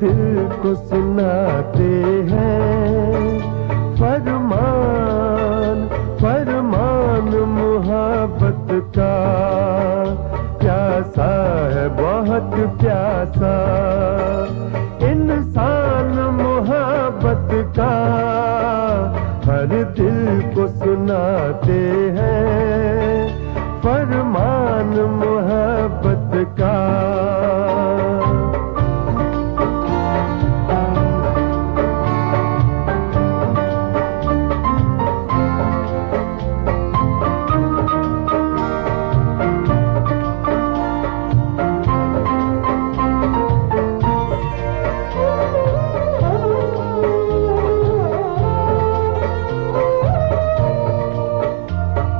दिल को सुनाते हैं फरमान फरमान मोहब्बत का। प्यासा है बहुत प्यासा इंसान मोहब्बत का, हर दिल को सुनाते हैं फरमान मोहब्बत का।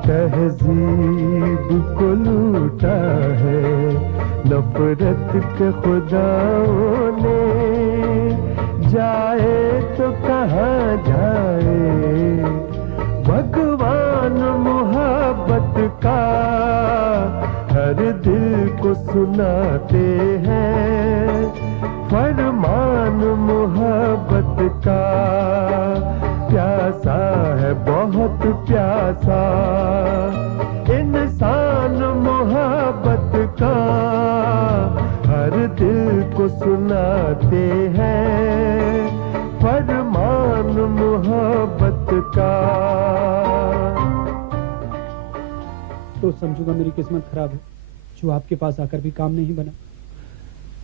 तहजीब को लूटा है नफरत के खुदाओं ने, जाए तो कहाँ जाए भगवान मोहब्बत का। हर दिल को सुनाते हैं फरमान मोहब्बत का। प्यासा है बहुत प्यासा इंसान मोहब्बत का, हर दिल को सुनाते हैं फरमान मोहब्बत का। तो समझूंगा मेरी किस्मत खराब है जो आपके पास आकर भी काम नहीं बना।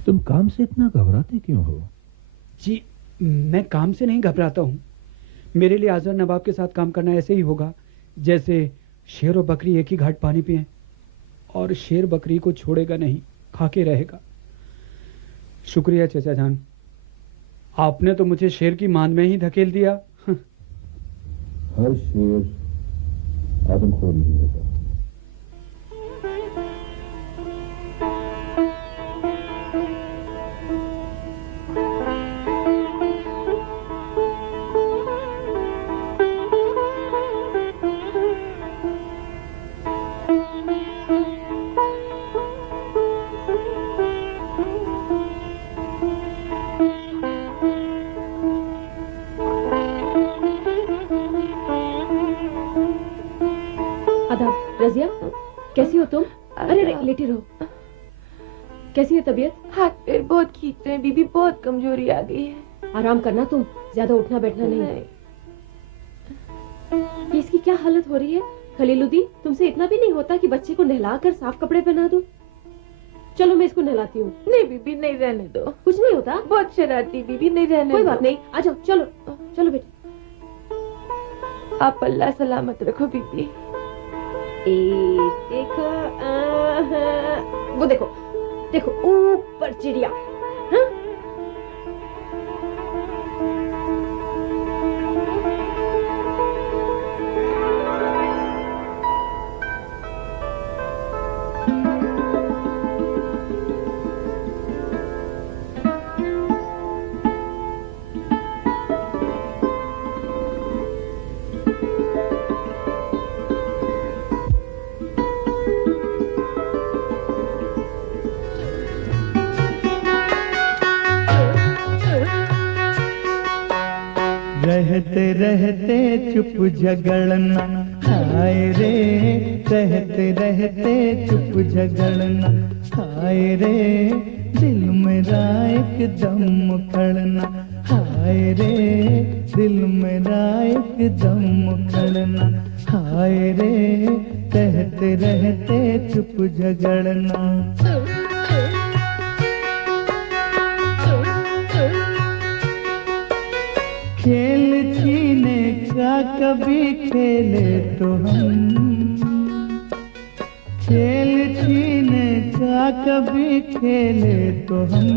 तुम काम से इतना घबराते क्यों हो? जी मैं काम से नहीं घबराता हूँ। मेरे लिए आजर नवाब के साथ काम करना ऐसे ही होगा जैसे शेर और बकरी एक ही घाट पानी पिए, और शेर बकरी को छोड़ेगा नहीं, खाके रहेगा। शुक्रिया चाचा जान, आपने तो मुझे शेर की मान में ही धकेल दिया। हर शेर आदमखोर नहीं होता। रजिया कैसी हो तुम? अरे लेटी रहो। कैसी है तबीयत? हाथ पैर बहुत खींच रहे हैं बीबी, बहुत कमजोरी आ गई है। आराम करना तुम, ज्यादा उठना बैठना नहीं। ये इसकी क्या हालत हो रही है? खलीलुद्दीन तुमसे इतना भी नहीं होता कि बच्चे को नहलाकर साफ कपड़े पहना दो? चलो मैं इसको नहलाती हूँ। नहीं बीबी नहीं, रहने दो। कुछ नहीं होता? बहुत शरारती बीबी, नहीं रहने कोई दो। बात नहीं, आ जाओ। चलो चलो बेटा। आप अल्लाह सलामत रखो बीबी। देखो वो देखो देखो ऊपर चिड़िया। हाँ? रहते रहते चुप झगड़ना, हाय रे रहते रहते चुप झगड़ना, हाय रे दिल मेरा एकदम उखड़ना, हाय रे दिल मेरा एकदम उखड़ना, हाय रे रहते रहते चुप झगड़ना। खेल छीने का कभी खेले तो हम, खेल छीने का कभी खेले तो हम,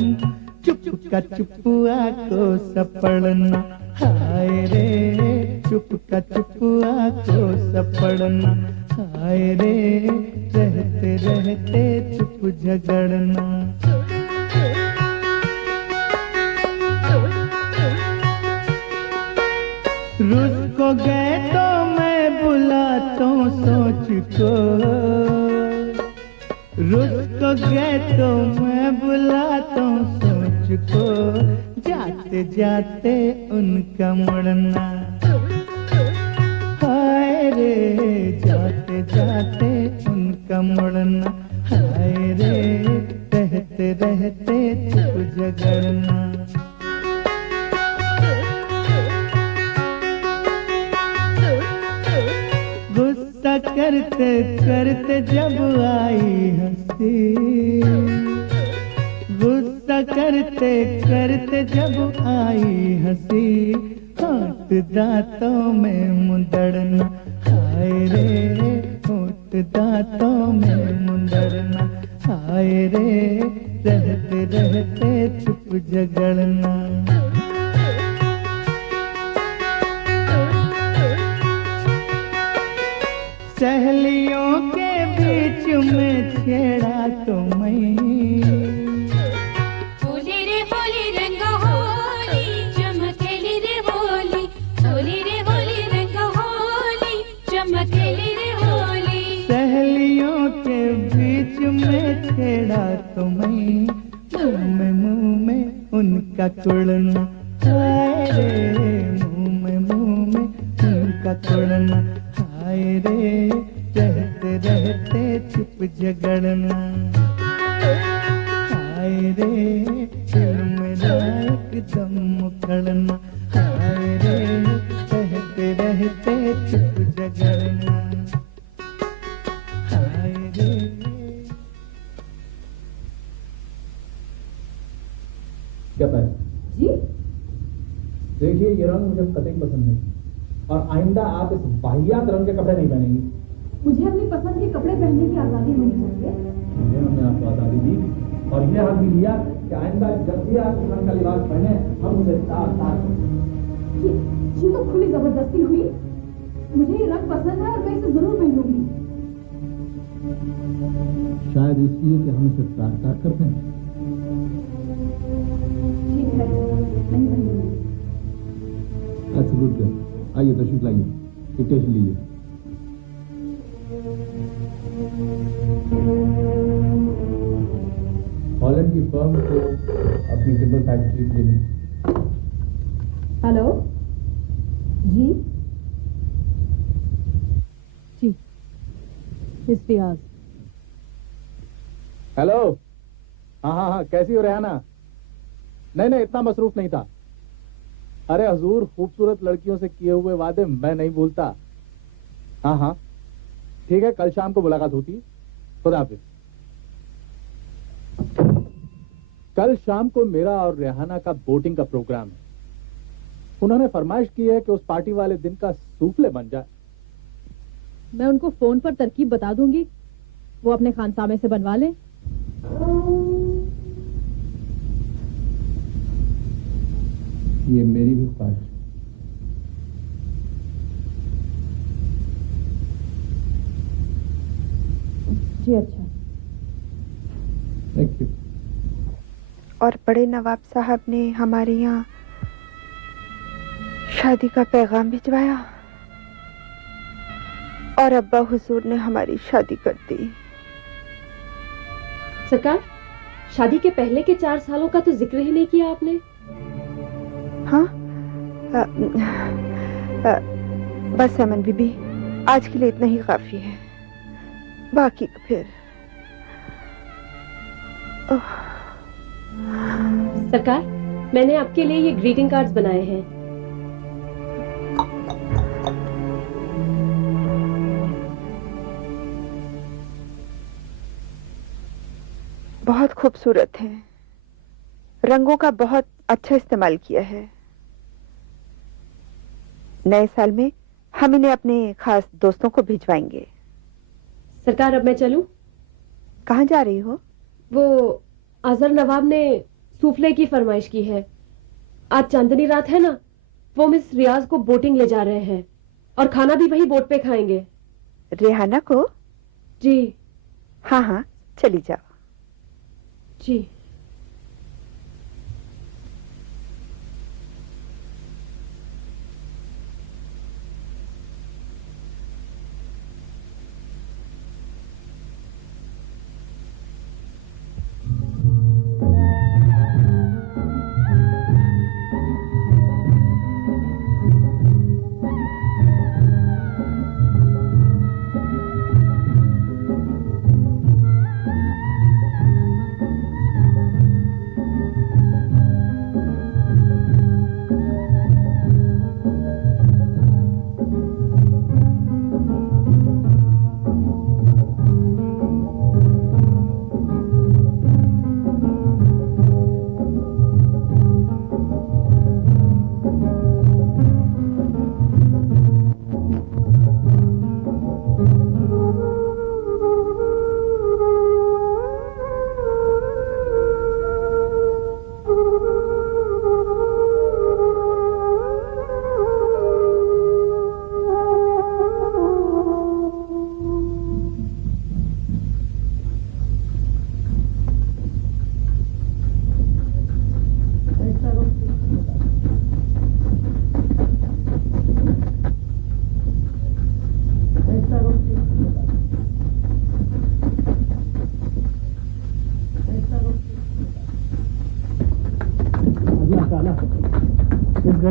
चुप का चुपुआ को सपड़ना, हाय रे चुप का चुपुआ को सपड़ना, हाय रे रहते रहते चुप झगड़ना। रुस को गए तो मैं बुलाता हूँ सोच को, रुस को गए तो मैं बुलाता हूँ सोच को, जाते जाते उनका मुड़ना। हाय रे जाते जाते उनका मुड़ना, हाय रे रहते रहते चुप झगड़ना। गुस्सा करते करते जब आई हंसी, गुस्सा करते करते जब आई हंसी, होंठ दांतों में मुंदड़ना, हाय रे होंठ दांतों में मुंदड़ना, हाय रे रहते रहते चुप झगड़ना। सहेलियों के बीच में छेड़ा तो मैं, होली रे होली रंग होली चमकेली रे होली, होली रे होली रंग होली चमकेली रे होली। सहेलियों के बीच में छेड़ा तो मैं, मुंह में उनका कुड़ना, हाय रे मुंह में उनका कुड़ना, हाय रे रहते रहते चुप झगड़ना। हाय रे दिल मेरा एकदम मुकड़ना, हाय रे रहते रहते चुप झगड़ना। हाय रे क्या पाए? जी देखिए ये रंग मुझे कतई पसंद नहीं, और आइंदा आप इस वाहियात रंग के कपड़े नहीं पहनेंगी। मुझे अपनी पसंद के कपड़े पहनने की आजादी होनी चाहिए। ये हमने आपको आजादी दी और ये हक भी दिया कि आइंदा जब भी आप इस रंग का लिबास पहने हम उसे साथ साथ। ये तो खुली जबरदस्ती हुई। मुझे ये रंग पसंद है और मैं इसे जरूर पहनूंगी। शायद इसलिए कि हम इसे तार करते हैं। ठीक है, नहीं पहनूंगी। That's a good girl. आइए तशरीफ लाइए, डिक्टेशन लीजिए। हॉलैंड की फर्म को अपनी टिम्बर फैक्ट्री देनी। हेलो जी जी मिस रियाज। हेलो, हाँ, कैसी हो रेहाना? नहीं इतना मसरूफ नहीं था। अरे हजूर, खूबसूरत लड़कियों से किए हुए वादे मैं नहीं भूलता। हाँ ठीक है, कल शाम को मुलाकात होती है। खुदा हाफिज। कल शाम को मेरा और रेहाना का बोटिंग का प्रोग्राम है। उन्होंने फरमाइश की है कि उस पार्टी वाले दिन का सूफले बन जाए। मैं उनको फोन पर तरकीब बता दूंगी, वो अपने खानसामे से बनवा लें। ये मेरी भी ख्वाहिश है। जी अच्छा। Thank you. और बड़े नवाब साहब ने हमारे यहाँ शादी का पैगाम भिजवाया और अब्बा हुजूर ने हमारी शादी कर दी। सरकार, शादी के पहले के 4 सालों का तो जिक्र ही नहीं किया आपने। हाँ बस अमन बीबी, आज के लिए इतना ही काफी है, बाकी फिर। सरकार, मैंने आपके लिए ये ग्रीटिंग कार्ड्स बनाए हैं। बहुत खूबसूरत हैं, रंगों का बहुत अच्छा इस्तेमाल किया है। नए साल में हम इन्हें अपने खास दोस्तों को भिजवाएंगे। सरकार, अब मैं चलूं? कहाँ जा रही हो? वो आजर नवाब ने सूफले की फरमाइश की है। आज चांदनी रात है ना, वो मिस रियाज को बोटिंग ले जा रहे हैं और खाना भी वही बोट पे खाएंगे। रेहाना को? जी हाँ चली जाओ। जी।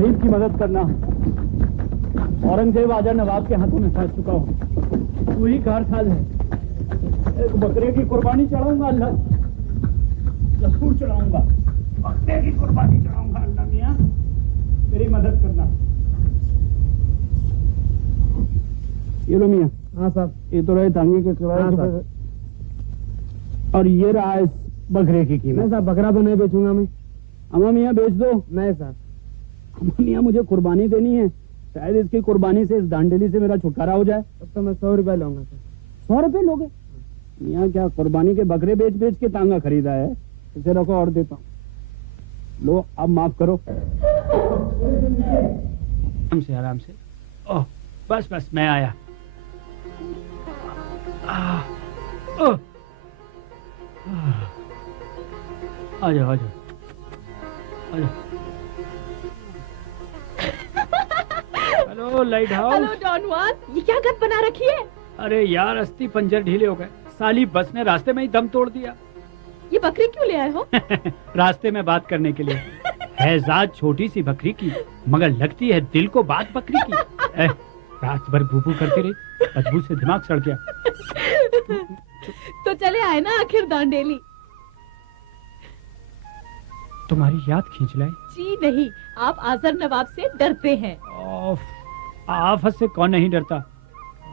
गरीब की मदद करना। औरंगजेब आजा नवाब के हाथों में फंस चुका हूँ। तू ही कारसाज है। एक बकरे की कुर्बानी चढ़ाऊंगा अल्लाह, जरूर चढ़ाऊंगा। बकरे की कुर्बानी चढ़ाऊंगा अल्लाह मियाँ, मेरी मदद करना। ये लो मियाँ। हाँ साहब। ये तो रहे तांगे के किराए। और ये रहा इस बकरे की कीमत। नहीं साहब, बकरा तो नहीं बेचूंगा मैं। अम्मा मियाँ बेच दो। नहीं साहब। अम्मा मियाँ मुझे कुर्बानी देनी है, शायद इसकी कुर्बानी से, इस दांडेली से मेरा छुटकारा हो जाए। तब तो मैं 100 रुपए लूंगा सर। 100 रुपए लोगे? मियाँ क्या कुर्बानी के बकरे बेच बेच के तांगा खरीदा है? इसे रखो और देता हूँ। लो अब माफ करो। आराम से आराम से। ओह बस बस मैं आया। ओह आ जाओ आ जाओ आ जाओ। Hello light house. Hello Don Juan, ये क्या गत बना रखी है? अरे यार अस्थि पंजर ढीले हो गए, साली बस ने रास्ते में ही दम तोड़ दिया। ये बकरी क्यों ले आए हो? रास्ते में बात करने के लिए। है जात छोटी सी बकरी की, मगर लगती है दिल को बात बकरी की। रात भर भूपू करती रही, बदबू से दिमाग सड़ गया। तो चले आए ना आखिर दांडेली। तुम्हारी याद खींच लाई। जी नहीं, आप आजर नवाब से डरते हैं। आफत से कौन नहीं डरता,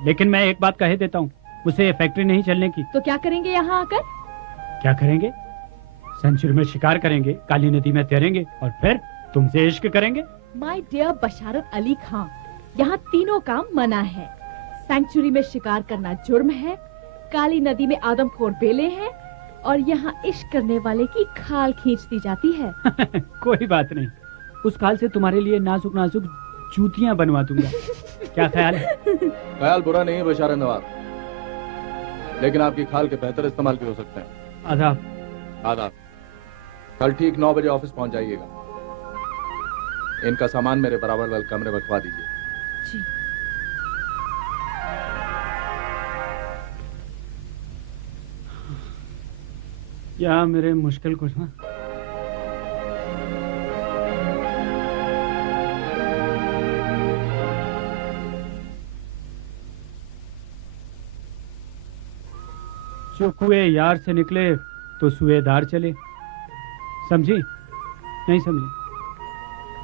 लेकिन मैं एक बात कह देता हूँ, मुझसे ये फैक्ट्री नहीं चलने की। तो क्या करेंगे यहाँ आकर? क्या करेंगे? सेंचुरी में शिकार करेंगे, काली नदी में तैरेंगे और फिर तुमसे इश्क करेंगे। माय डियर बशारत अली खान, यहाँ तीनों काम मना है। सेंचुरी में शिकार करना जुर्म है, काली नदी में आदमखोर बेले हैं, और यहाँ इश्क करने वाले की खाल खींच दी जाती है। कोई बात नहीं, उस खाल से तुम्हारे लिए नाजुक नाजुक जूतियां बनवा दूंगा। क्या ख्याल है? ख्याल बुरा नहीं है बशारत नवाब, लेकिन आपकी खाल के बेहतर इस्तेमाल भी हो सकते हैं। आदाब। आदाब। कल ठीक 9 बजे ऑफिस पहुंच जाइएगा। इनका सामान मेरे बराबर वाले कमरे में रखवा दीजिए। जी। या मेरे मुश्किल कुछ ना। जो कुएं यार से निकले तो सुएदार चले। समझी? नहीं समझी?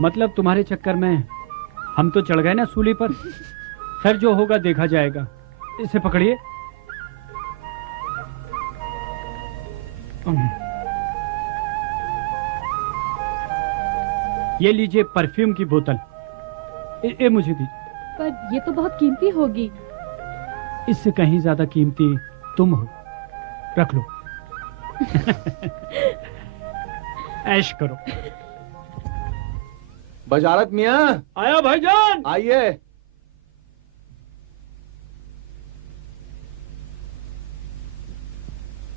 मतलब तुम्हारे चक्कर में हम तो चढ़ गए ना सूली पर। खैर जो होगा देखा जाएगा। इसे पकड़िए। ये लीजिए परफ्यूम की बोतल। ये मुझे दी। पर ये तो बहुत कीमती होगी। इससे कहीं ज्यादा कीमती तुम हो। रख लो। ऐश करो। बशारत मियाँ। आया भाईजान। आइए।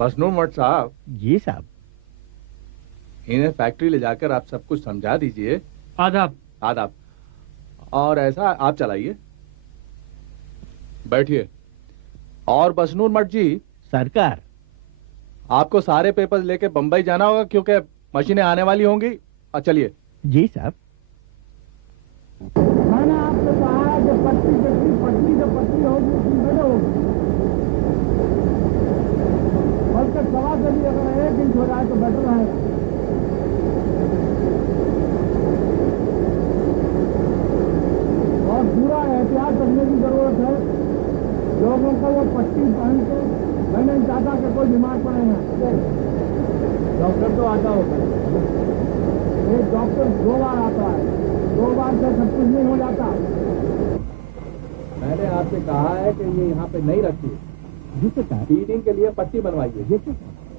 बसनूर मठ साहब। जी साहब। इन्हें फैक्ट्री ले जाकर आप सब कुछ समझा दीजिए। आदाब। आदाब। और ऐसा आप चलाइए, बैठिए। और बसनूर मठ जी, सरकार, आपको सारे पेपर्स लेके बंबई जाना होगा, क्योंकि मशीनें आने वाली होंगी। और चलिए। जी साहब। मैंने आपसे कहा है कि पट्टी जो पट्टी होगी उसकी बेटे होगी। बल्कि सवा से भी अगर 1 इंच हो जाए तो बेटर रहेगा। और पूरा एहतियात करने की जरूरत है। लोगों को वो पट्टी पहन के, मैं नहीं चाहता कि कोई बीमार पड़े ना। डॉक्टर तो आता होगा, एक डॉक्टर 2 बार आता है, 2 बार से सब कुछ नहीं हो जाता। मैंने आपसे कहा है कि ये यहाँ पे नहीं रखिए। जी सरकार। फीडिंग के लिए पट्टी बनवाइए। जी सर।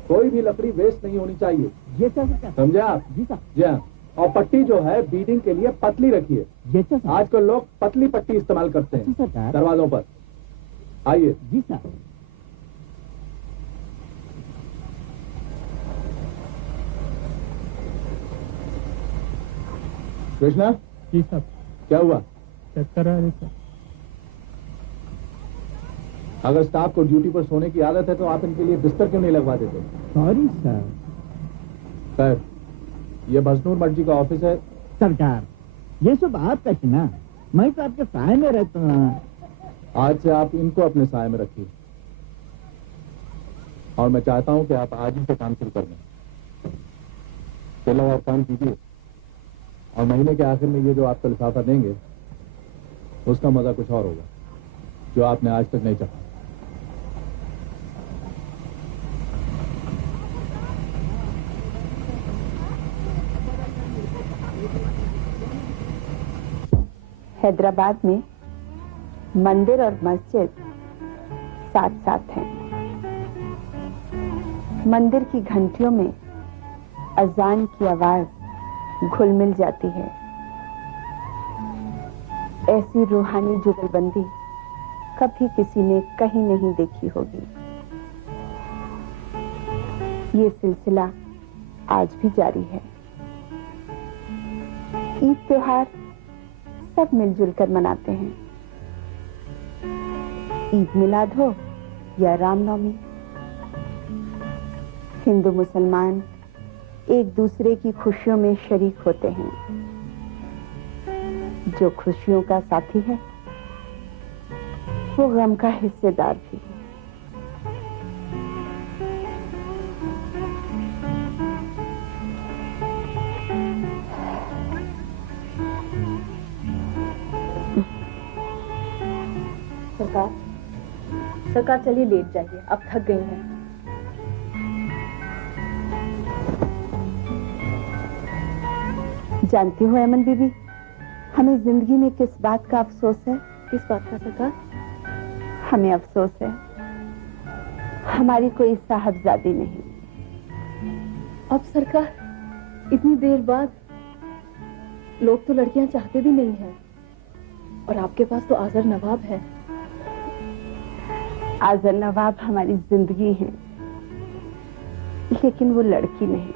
कोई भी लकड़ी वेस्ट नहीं होनी चाहिए। ये सर। समझे आप? जी सर। जी हाँ। और पट्टी जो है बीडिंग के लिए पतली रखिए। ये सर। आजकल लोग पतली पट्टी इस्तेमाल करते हैं सरकार। दरवाजों पर। आइए। जी सर। कृष्णा। जी सर। क्या हुआ? चक्कर आ रही सर। अगर स्टाफ को ड्यूटी पर सोने की आदत है तो आप इनके लिए बिस्तर क्यों नहीं लगवा देते? Sorry sir. सर, ये बसनूर मठ जी का ऑफिस है। सरकार। ये सब आप कैसे ना, मैं तो आपके साय में रहता हूँ। आज से आप इनको अपने साय में रखिए और मैं चाहता हूं कि आप आज ही से काम शुरू कर दें। चलो आप काम कीजिए और महीने के आखिर में ये जो आपको लिफाफा देंगे उसका मजा कुछ और होगा जो आपने आज तक नहीं चाहा। हैदराबाद में मंदिर और मस्जिद साथ साथ हैं। मंदिर की घंटियों में अजान की आवाज घुल मिल जाती है। ऐसी रूहानी जुगलबंदी कभी किसी ने कहीं नहीं देखी होगी। ये सिलसिला आज भी जारी है। ईद त्योहार सब मिलजुल कर मनाते हैं। ईद मिलाद हो या रामनवमी, हिंदू मुसलमान एक दूसरे की खुशियों में शरीक होते हैं। जो खुशियों का साथी है वो गम का हिस्सेदार भी। सरकार चलिए लेट जाइए, अब थक गई हैं। जानती हो अमन बीबी, हमें जिंदगी में किस बात का अफसोस है? किस बात का सरकार? हमें अफसोस है हमारी कोई साहबजादी नहीं। अब सरकार, इतनी देर बाद लोग तो लड़कियां चाहते भी नहीं हैं और आपके पास तो आजर नवाब है। आजर नवाब हमारी जिंदगी है, लेकिन वो लड़की नहीं।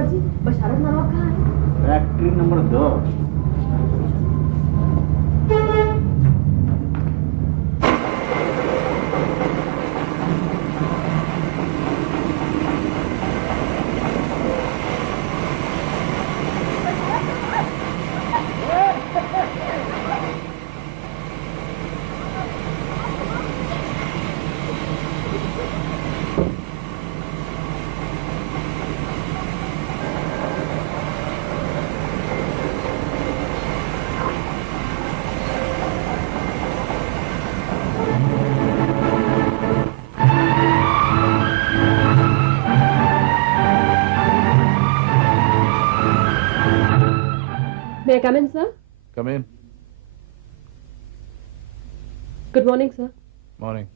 जी, बशारत नवाब कहाँ है? Factory number 2। May I come in, sir? Come in. Good morning, sir. Morning.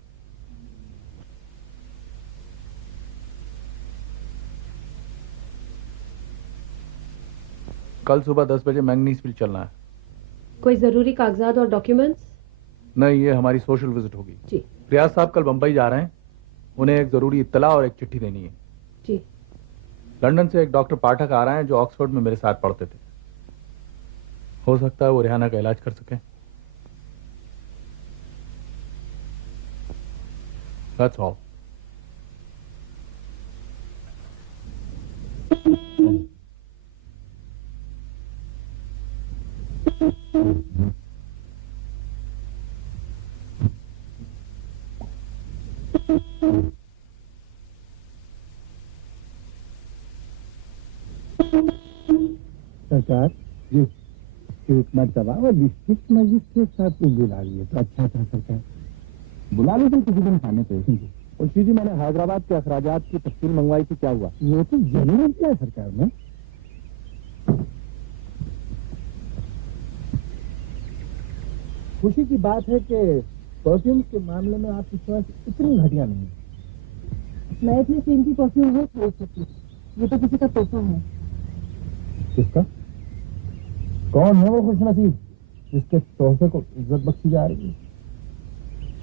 कल सुबह 10 बजे मैंगनीज फील्ड चलना है। कोई जरूरी कागजात और डॉक्यूमेंट्स? नहीं, ये हमारी सोशल विजिट होगी। जी रियाज साहब कल बंबई जा रहे हैं, उन्हें एक जरूरी इत्तला और एक चिट्ठी देनी है। जी। लंदन से एक डॉक्टर पाठक आ रहे हैं जो ऑक्सफोर्ड में मेरे साथ पढ़ते थे। हो सकता है वो रेहाना का इलाज कर सकें। That's all. सरकार जी, एक मर्तबा वो डिस्ट्रिक्ट मजिस्ट्रेट साहब को बुला लिए तो अच्छा था सरकार। बुला लीजिए किसी दिन खाने पे। और जी मैंने हैदराबाद के अखराजात की तफसील मंगवाई थी, क्या हुआ? वो तो जरूरी है सरकार में। खुशी की बात है कि परफ्यूम्स के मामले में आपकी चॉइस इतनी घटिया नहीं है। मैं इतने कीमती परफ्यूम नहीं खरीद सकती, ये तो किसी का तोहफा है। किसका? कौन है वो खुशनसीब जिसके तोहफे को इज्जत बख्शी जा रही है?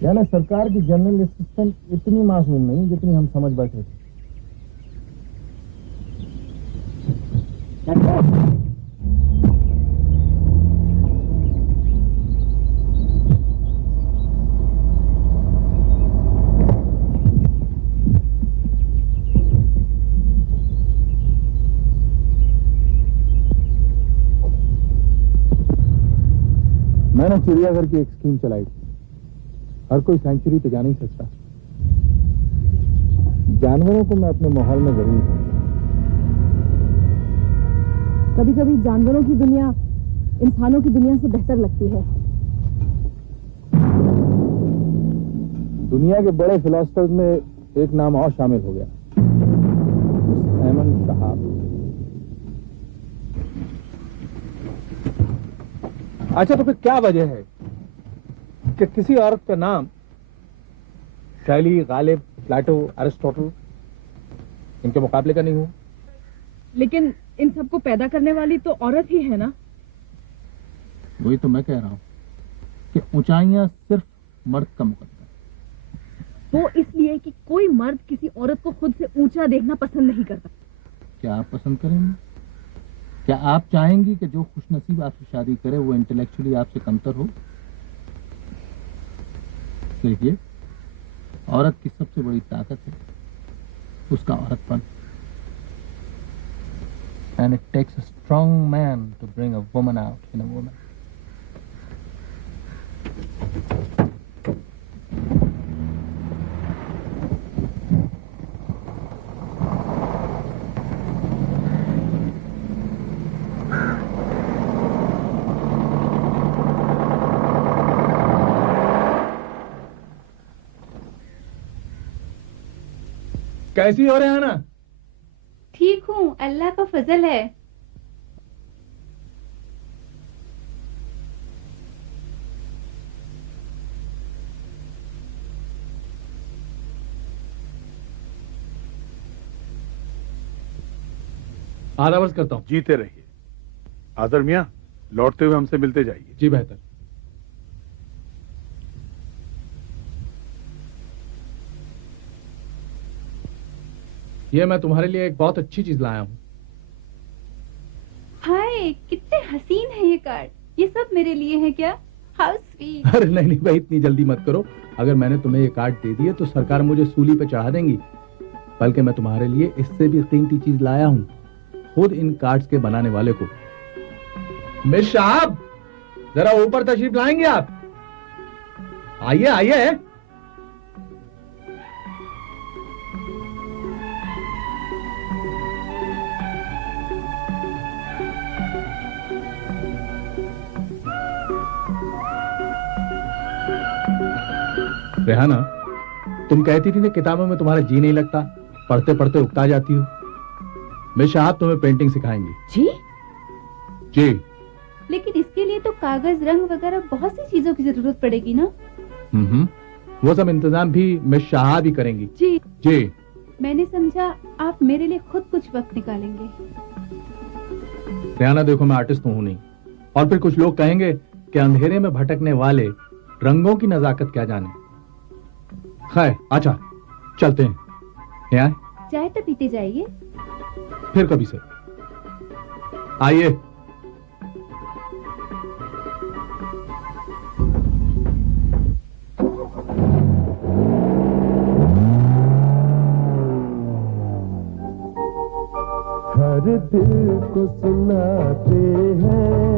यानी सरकार की जनरल असिस्टेंट इतनी मासूम नहीं जितनी हम समझ बैठे थे। मैंने चिड़ियाघर की एक स्कीम चलाई थी। हर कोई सेंचुरी तो जा नहीं सकता। जानवरों को मैं अपने माहौल में जरूर समझता। कभी कभी जानवरों की दुनिया इंसानों की दुनिया से बेहतर लगती है। दुनिया के बड़े फिलोसफर्स में एक नाम और शामिल हो गया, अहमद शहाब। अच्छा, तो फिर क्या वजह है कि किसी औरत का नाम शैली, गालिब, प्लेटो, अरिस्टोटल इनके मुकाबले का नहीं हुआ? लेकिन इन सबको पैदा करने वाली तो औरत ही है ना। वही तो मैं कह रहा हूँ कि ऊंचाइयां सिर्फ मर्द का मुकद्दर है। वो इसलिए कि कोई मर्द किसी औरत को खुद से ऊंचा देखना पसंद नहीं करता। क्या आप पसंद करेंगे? क्या आप चाहेंगी कि जो खुशनसीब आपसे शादी करे वो इंटेलेक्चुअली आपसे कमतर हो? देखिए, औरत की सबसे बड़ी ताकत है उसका औरतपन। And it takes a strong man to bring a woman out in a woman. कैसी हो रहे हैं ना? ठीक हूँ, अल्लाह का फजल है। आदावर्स करता हूँ। जीते रहिए। आदर मियाँ, लौटते हुए हमसे मिलते जाइए। जी बेहतर। ये मैं तुम्हारे लिए एक बहुत अच्छी चीज लाया हूँ। हाय, कितने हसीन है ये कार्ड। ये सब मेरे लिए है क्या? How sweet. अरे नहीं नहीं भाई, इतनी जल्दी मत करो। अगर मैंने तुम्हें ये कार्ड दे दिए तो सरकार मुझे सूली पे चढ़ा देंगी। बल्कि मैं तुम्हारे लिए इससे भी कीमती चीज लाया हूँ, खुद इन कार्ड्स के बनाने वाले को। मिस साहब, जरा ऊपर तशरीफ लाएंगे आप? आइए आइए। रेहाना, तुम कहती थी ना किताबों में तुम्हारा जी नहीं लगता, पढ़ते पढ़ते उकता जाती हो। मिस साहब तुम्हें पेंटिंग सिखाएंगी। जी जी। लेकिन इसके लिए तो कागज, रंग वगैरह बहुत सी चीजों की जरूरत पड़ेगी ना। वो सब इंतजाम भी मिस साहब ही करेंगी। जी जी। मैंने समझा आप मेरे लिए खुद कुछ वक्त निकालेंगे। रेहाना देखो, मैं आर्टिस्ट हूँ नहीं, और फिर कुछ लोग कहेंगे कि अंधेरे में भटकने वाले रंगों की नजाकत क्या जाने। खैर, अच्छा चलते हैं। यहाँ चाय तो पीते जाइए। फिर कभी से आइए। हर दिल को सुनाते हैं